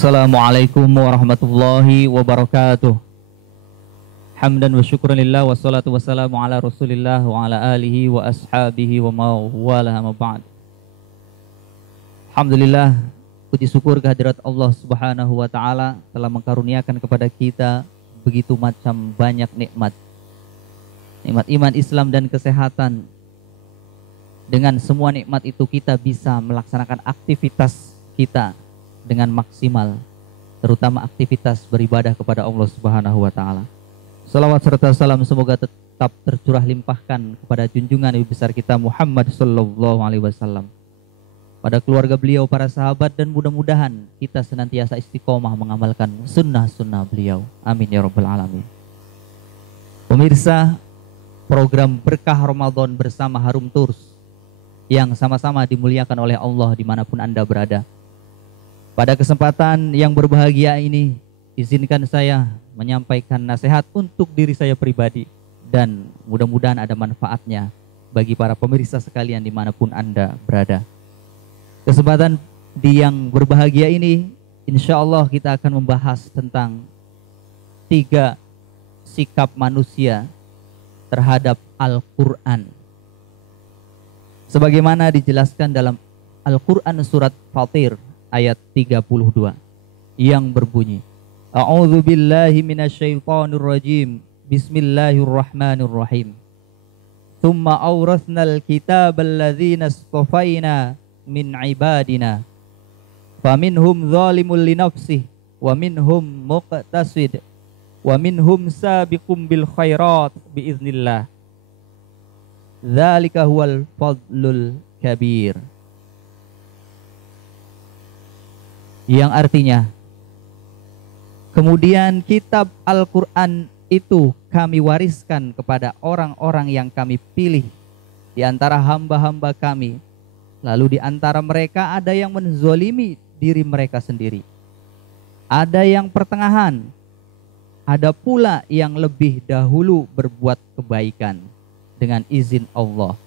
Assalamualaikum warahmatullahi wabarakatuh. Hamdan wa syukran lillah wassalatu wassalamu ala rasulillah wa ala alihi wa ashabihi wa mawala ma ba'd. Alhamdulillah, puji syukur kehadirat Allah subhanahu wa ta'ala telah mengkaruniakan kepada kita begitu macam banyak nikmat. Nikmat iman, Islam dan kesehatan. Dengan semua nikmat itu kita bisa melaksanakan aktivitas kita dengan maksimal, terutama aktivitas beribadah kepada Allah Subhanahu wa taala. Salawat serta salam semoga tetap tercurah limpahkan kepada junjungan Nabi besar kita Muhammad sallallahu alaihi wasallam, pada keluarga beliau, para sahabat, dan mudah-mudahan kita senantiasa istiqomah mengamalkan sunnah-sunnah beliau. Amin ya rabbal alamin. Pemirsa, program Berkah Ramadan bersama Harum Tours yang sama-sama dimuliakan oleh Allah dimanapun Anda berada. Pada kesempatan yang berbahagia ini, izinkan saya menyampaikan nasihat untuk diri saya pribadi dan mudah-mudahan ada manfaatnya bagi para pemirsa sekalian dimanapun Anda berada. Kesempatan yang berbahagia ini, insya Allah kita akan membahas tentang 3 sikap manusia terhadap Al-Quran. Sebagaimana dijelaskan dalam Al-Quran surat Fatir ayat 32 yang berbunyi, A'udzu billahi minasyaitonir rajim. Bismillahirrahmanirrahim. Tsumma awrathnal kitabal ladzina istafaina min ibadina faminhum zalimun li nafsihi wa minhum muqtasid wa minhum sabiqum bil khairat biiznillah. Dzalika huwal fadlul kabir. Yang artinya, kemudian kitab Al-Quran itu kami wariskan kepada orang-orang yang kami pilih di antara hamba-hamba kami. Lalu di antara mereka ada yang menzolimi diri mereka sendiri, ada yang pertengahan, ada pula yang lebih dahulu berbuat kebaikan dengan izin Allah.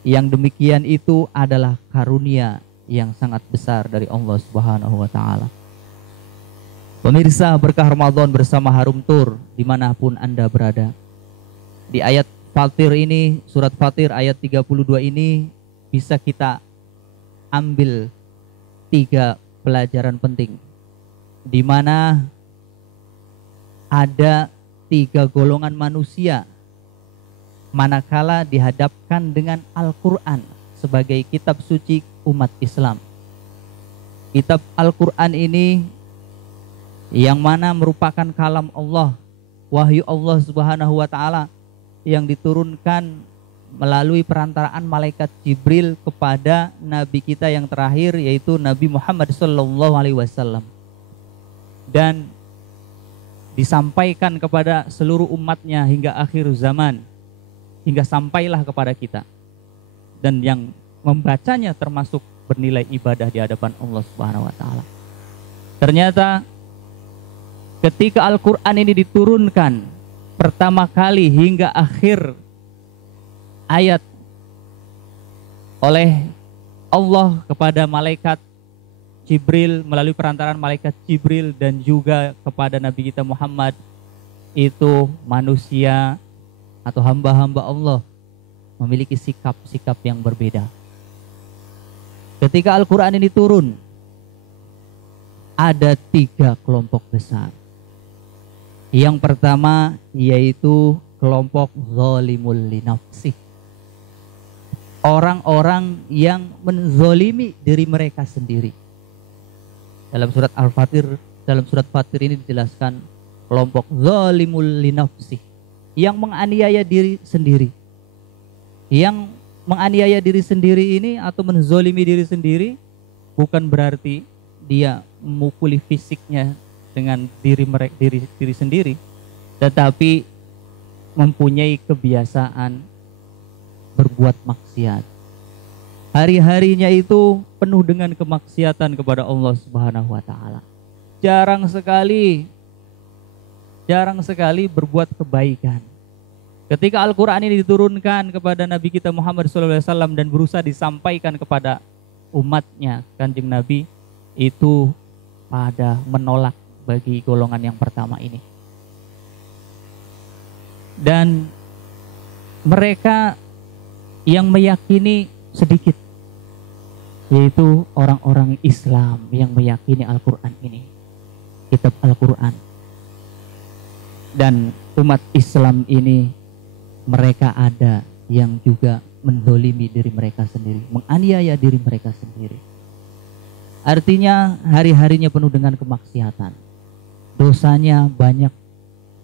Yang demikian itu adalah karunia yang sangat besar dari Allah Subhanahu wa ta'ala. Pemirsa Berkah Ramadan bersama Harum Tours dimanapun Anda berada, di ayat Fatir ini, surat Fatir ayat 32 ini bisa kita ambil 3 pelajaran penting, di mana ada 3 golongan manusia manakala dihadapkan dengan Al-Quran sebagai kitab suci umat Islam. Kitab Al-Quran ini yang mana merupakan kalam Allah, wahyu Allah Subhanahu wa ta'ala yang diturunkan melalui perantaraan malaikat Jibril kepada Nabi kita yang terakhir, yaitu Nabi Muhammad sallallahu alaihi wasallam, dan disampaikan kepada seluruh umatnya hingga akhir zaman, hingga sampailah kepada kita, dan yang membacanya termasuk bernilai ibadah di hadapan Allah Subhanahu wa ta'ala. Ternyata ketika Al-Quran ini diturunkan pertama kali hingga akhir ayat oleh Allah kepada malaikat Jibril melalui perantaraan malaikat Jibril dan juga kepada Nabi kita Muhammad, itu manusia atau hamba-hamba Allah memiliki sikap-sikap yang berbeda. Ketika Al-Quran ini turun, ada 3 kelompok besar. Yang pertama yaitu kelompok zalimul li nafsih, orang-orang yang menzolimi diri mereka sendiri. Dalam surat Al-Fatir, dalam surat Fatir ini dijelaskan kelompok zalimul li nafsih, yang menganiaya diri sendiri. Yang menganiaya diri sendiri ini atau menzolimi diri sendiri bukan berarti dia memukuli fisiknya dengan diri sendiri, tetapi mempunyai kebiasaan berbuat maksiat. Hari-harinya itu penuh dengan kemaksiatan kepada Allah Subhanahu wa ta'ala. Jarang sekali berbuat kebaikan. Ketika Al-Quran ini diturunkan kepada Nabi kita Muhammad SAW dan berusaha disampaikan kepada umatnya, Kanjeng Nabi, itu waspada, menolak bagi golongan yang pertama ini. Dan mereka yang meyakini sedikit, yaitu orang-orang Islam yang meyakini Al-Quran ini, kitab Al-Quran. Dan umat Islam ini, mereka ada yang juga menzolimi diri mereka sendiri, menganiaya diri mereka sendiri. Artinya hari-harinya penuh dengan kemaksiatan, dosanya banyak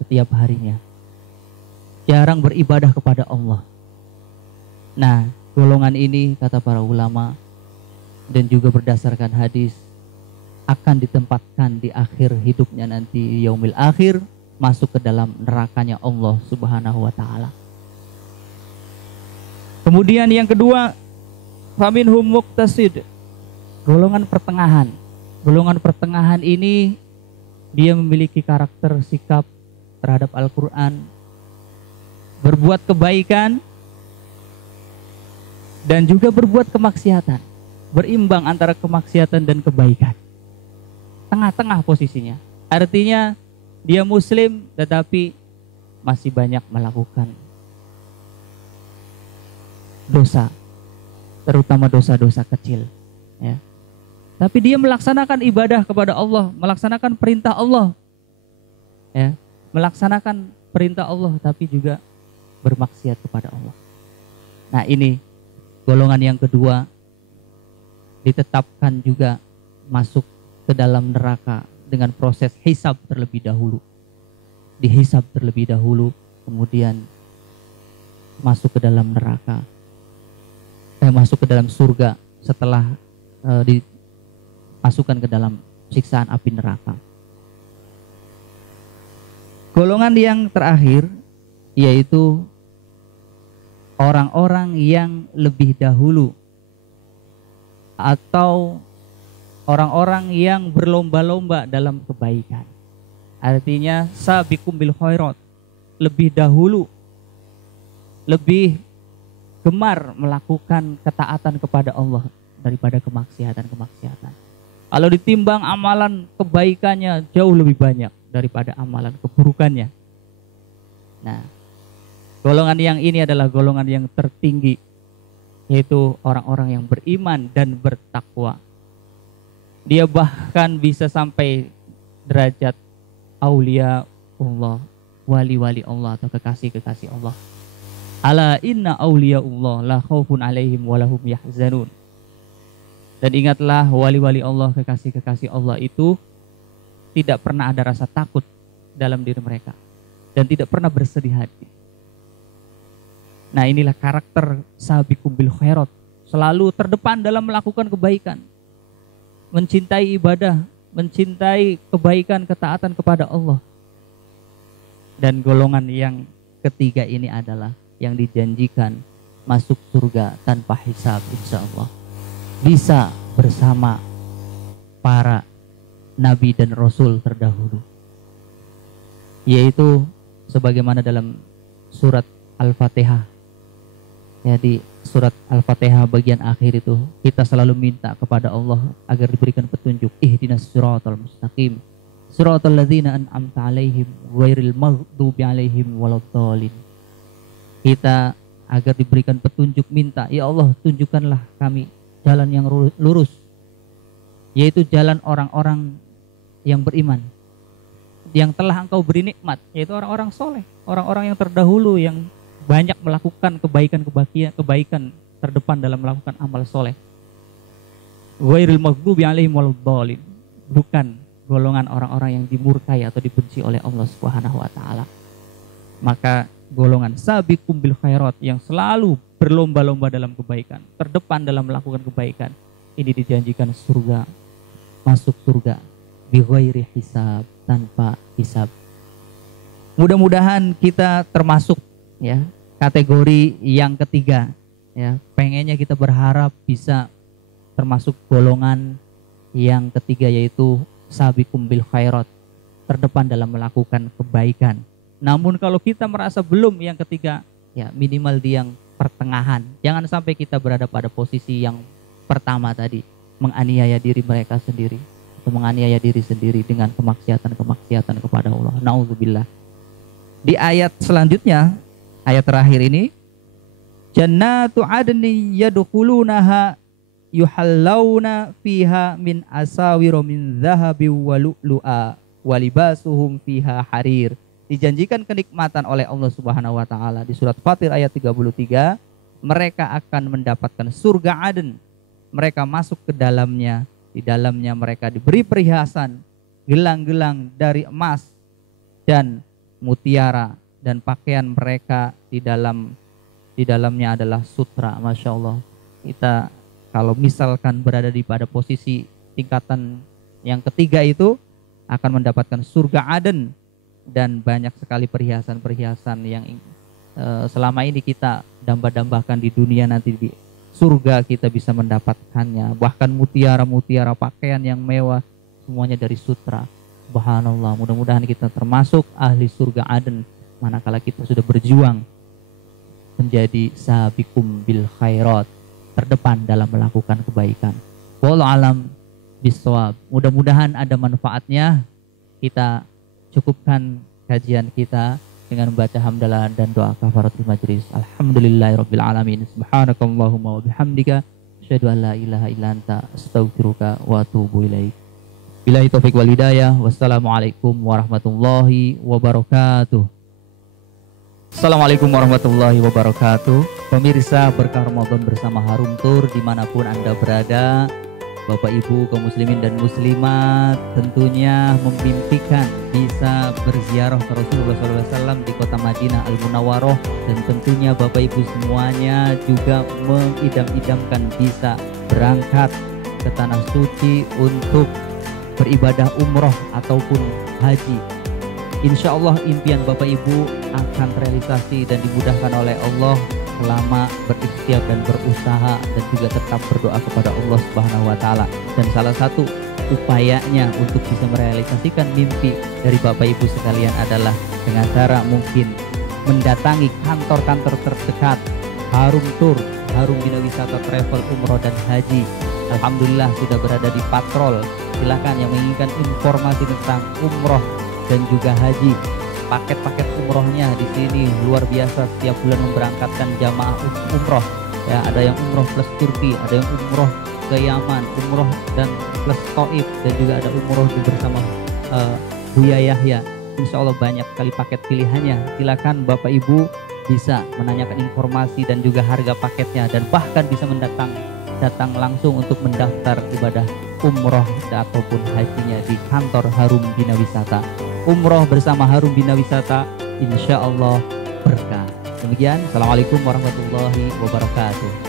setiap harinya, jarang beribadah kepada Allah. Nah, golongan ini kata para ulama dan juga berdasarkan hadis akan ditempatkan di akhir hidupnya nanti, yaumil akhir, masuk ke dalam nerakanya Allah Subhanahu wa taala. Kemudian yang kedua, faminhum muqtasid, golongan pertengahan. Golongan pertengahan ini dia memiliki karakter sikap terhadap Al-Quran, berbuat kebaikan dan juga berbuat kemaksiatan, berimbang antara kemaksiatan dan kebaikan, tengah-tengah posisinya. Artinya dia muslim tetapi masih banyak melakukan dosa, terutama dosa-dosa kecil, ya. Tapi dia melaksanakan ibadah kepada Allah, melaksanakan perintah Allah, ya, melaksanakan perintah Allah, tapi juga bermaksiat kepada Allah. Nah, ini golongan yang kedua, ditetapkan juga masuk ke dalam neraka dengan proses hisab terlebih dahulu. Dihisab terlebih dahulu, kemudian masuk ke dalam neraka. Masuk ke dalam surga setelah dimasukkan ke dalam siksaan api neraka. Golongan yang terakhir yaitu orang-orang yang lebih dahulu atau orang-orang yang berlomba-lomba dalam kebaikan. Artinya sabiqum bil khairat, lebih dahulu, lebih gemar melakukan ketaatan kepada Allah daripada kemaksiatan-kemaksiatan. Kalau ditimbang amalan kebaikannya jauh lebih banyak daripada amalan keburukannya. Nah, golongan yang ini adalah golongan yang tertinggi, yaitu orang-orang yang beriman dan bertakwa. Dia bahkan bisa sampai derajat aulia Allah, wali-wali Allah atau kekasih-kekasih Allah. Ala inna awliyaullah la khaufun alaihim walahum yahzanun. Dan ingatlah, wali-wali Allah, kekasih-kekasih Allah itu tidak pernah ada rasa takut dalam diri mereka dan tidak pernah bersedih hati. Nah, inilah karakter sabiqum bil khairat, selalu terdepan dalam melakukan kebaikan, mencintai ibadah, mencintai kebaikan, ketaatan kepada Allah. Dan golongan yang ketiga ini adalah yang dijanjikan masuk surga tanpa hisab, insya Allah. Bisa bersama para nabi dan rasul terdahulu. Yaitu sebagaimana dalam surat Al-Fatihah. Ya, di surat Al-Fatihah bagian akhir itu kita selalu minta kepada Allah agar diberikan petunjuk. Ihdinas siratal mustaqim, siratal ladzina an'amta 'alaihim ghairil maghdubi 'alaihim waladdallin. Kita agar diberikan petunjuk, minta, ya Allah, tunjukkanlah kami jalan yang lurus, yaitu jalan orang-orang yang beriman, yang telah Engkau beri nikmat, yaitu orang-orang soleh, orang-orang yang terdahulu, yang banyak melakukan kebaikan terdepan dalam melakukan amal soleh. Ghairil maghdubi 'alaihim waladdallin, bukan golongan orang-orang yang dimurkai atau dibenci oleh Allah Subhanahu wa taala. Maka golongan sabiqum bil khairat yang selalu berlomba-lomba dalam kebaikan, terdepan dalam melakukan kebaikan, ini dijanjikan surga, masuk surga bi ghairi hisab, tanpa hisab. Mudah-mudahan kita termasuk, ya, kategori yang ketiga, ya. Pengennya kita berharap bisa termasuk golongan yang ketiga, yaitu sabiqum bil khairat, terdepan dalam melakukan kebaikan. Namun kalau kita merasa belum yang ketiga, ya minimal di yang pertengahan. Jangan sampai kita berada pada posisi yang pertama tadi, menganiaya diri mereka sendiri, atau menganiaya diri sendiri dengan kemaksiatan kepada Allah. Nauzubillah. Di ayat selanjutnya, ayat terakhir ini, jannatu adnin yadkhulunaha yuhallawna fiha min asawiro min zahabi wa lu'lu'a wa libasuhum fiha harir. Dijanjikan kenikmatan oleh Allah Subhanahu wa taala di surat Fatir ayat 33, mereka akan mendapatkan surga Aden. Mereka masuk ke dalamnya, di dalamnya mereka diberi perhiasan gelang-gelang dari emas dan mutiara, dan pakaian mereka di dalamnya adalah sutra. Masya Allah, kita kalau misalkan berada pada posisi tingkatan yang ketiga itu akan mendapatkan surga Aden, dan banyak sekali perhiasan-perhiasan yang selama ini kita damba-dambakan di dunia, nanti di surga kita bisa mendapatkannya. Bahkan mutiara-mutiara, pakaian yang mewah, semuanya dari sutra. Subhanallah, mudah-mudahan kita termasuk ahli surga Aden manakala kita sudah berjuang menjadi sabiqum bil khairat, terdepan dalam melakukan kebaikan. Wallahu alam bisawab. Mudah-mudahan ada manfaatnya. Kita cukupkan kajian kita dengan membaca hamdalah dan doa kafaratul majlis. Alhamdulillahirabbil alamin. Subhanakallahumma wa bihamdika asyhadu an la ilaha illa anta astaghfiruka wa atubu ilaik. Billahi taufiq wal hidayah. Wassalamualaikum warahmatullahi wabarakatuh. Assalamualaikum warahmatullahi wabarakatuh. Pemirsa Berkah Ramadan bersama Harum Tour dimanapun Anda berada, Bapak Ibu kaum muslimin dan muslimat, tentunya memimpikan bisa berziarah ke Rasulullah SAW di kota Madinah Al-Munawwaroh, dan tentunya Bapak Ibu semuanya juga mengidam-idamkan bisa berangkat ke Tanah Suci untuk beribadah umroh ataupun haji. Insya Allah impian Bapak Ibu akan terrealisasi dan dimudahkan oleh Allah selama berikhtiar dan berusaha, dan juga tetap berdoa kepada Allah Subhanahu wa taala. Dan salah satu upayanya untuk bisa merealisasikan mimpi dari Bapak Ibu sekalian adalah dengan cara mungkin mendatangi kantor-kantor terdekat Harum Tour, Harum Bina Wisata Travel Umroh dan Haji. Alhamdulillah sudah berada di patrol. Silakan yang menginginkan informasi tentang umroh dan juga haji, paket-paket umrohnya di sini luar biasa. Setiap bulan memberangkatkan jamaah umroh. Ya, ada yang umroh plus Turki, ada yang umroh ke Yaman, umroh dan plus Taif, dan juga ada umroh bersama Buya Yahya. Insya Allah banyak sekali paket pilihannya. Silakan Bapak Ibu bisa menanyakan informasi dan juga harga paketnya, dan bahkan bisa datang langsung untuk mendaftar ibadah umroh ataupun hajinya di kantor Harum Bina Wisata. Umroh bersama Harum Bina Wisata, insya Allah berkah. Demikian, Assalamualaikum warahmatullahi wabarakatuh.